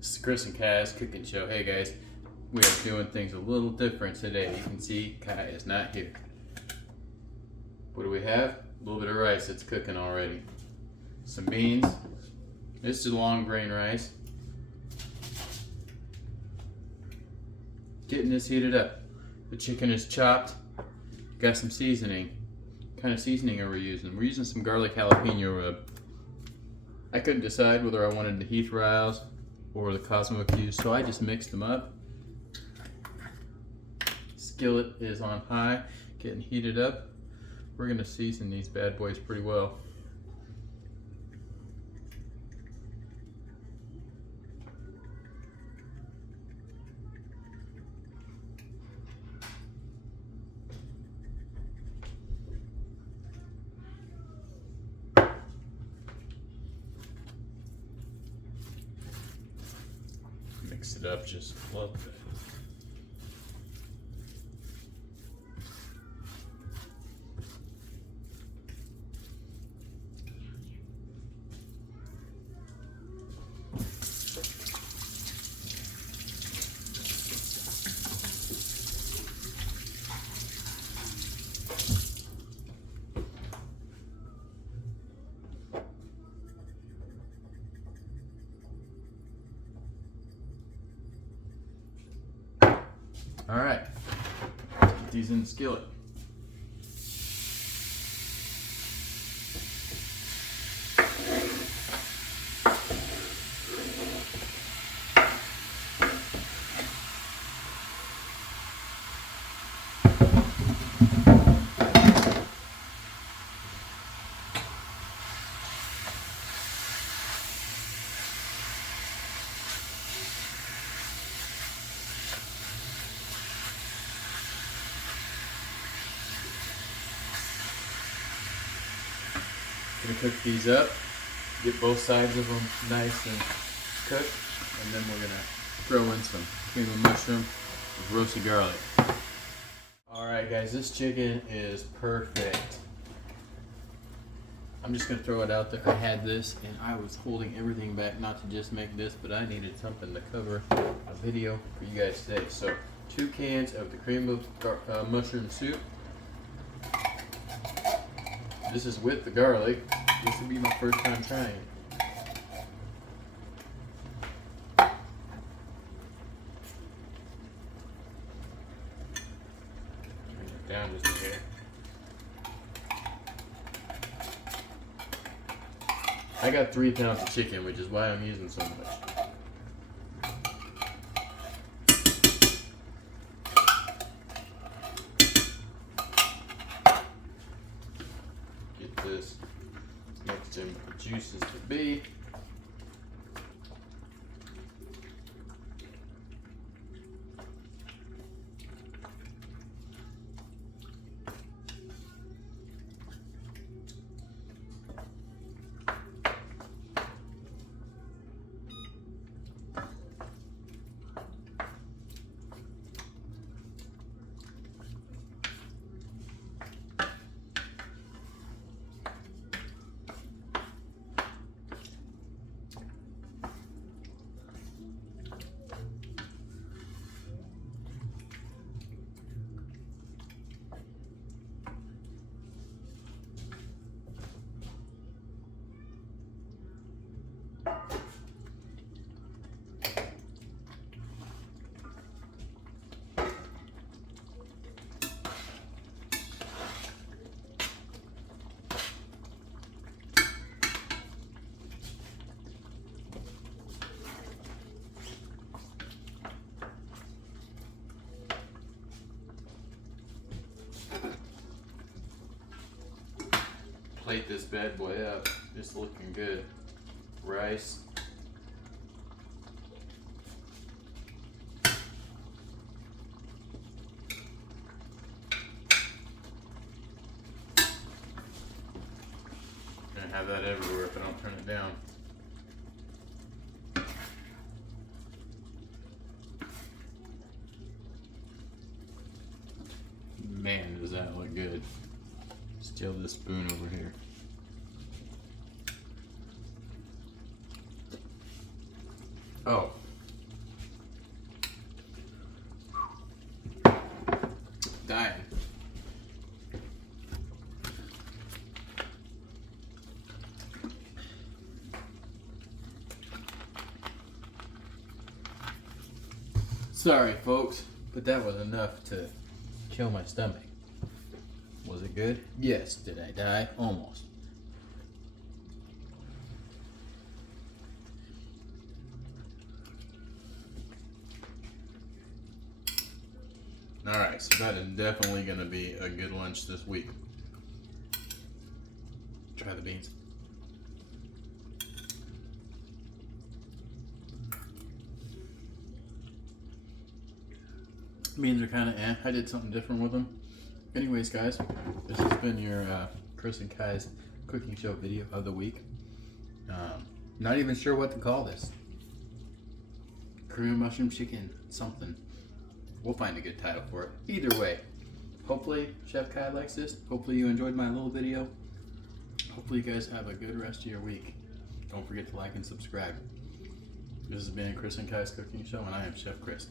This is Chris and Kai's cooking show. Hey guys, we are doing things a little different today. You can see Kai is not here. What do we have? A little bit of rice that's cooking already. Some beans. This is long grain rice. Getting this heated up. The chicken is chopped. Got some seasoning. What kind of seasoning are we using? We're using some garlic jalapeno rub. I couldn't decide whether I wanted the Heath Riles or the Cosmo Q's, so I just mixed them up. Skillet is on high, getting heated up. We're gonna season these bad boys pretty well. Mix it up just a little bit. All right, get these in the skillet. Gonna cook these up, get both sides of them nice and cooked, and then we're gonna throw in some cream of mushroom with roasted garlic. Alright guys, this chicken is perfect. I'm just gonna throw it out there. I had this and I was holding everything back not to just make this, but I needed something to cover a video for you guys today. So 2 cans of the cream of mushroom soup. This is with the garlic. This will be my first time trying it. Bring it down just a hair. I got 3 pounds of chicken, which is why I'm using so much. This mixed in with the juices to be. Plate this bad boy up. It's looking good. Rice. Gonna have that everywhere if I don't turn it down. Man, does that look good. Steal this spoon over here. Oh, dying. Sorry, folks, but that was enough to kill my stomach. Was it good? Yes. Did I die? Almost. Alright, so that is definitely going to be a good lunch this week. Try the beans. Beans are kind of eh. I did something different with them. Anyways, guys, this has been your Chris and Kai's cooking show video of the week. Not even sure what to call this. Korean mushroom chicken something. We'll find a good title for it. Either way, hopefully Chef Kai likes this. Hopefully you enjoyed my little video. Hopefully you guys have a good rest of your week. Don't forget to like and subscribe. This has been Chris and Kai's cooking show, and I am Chef Chris.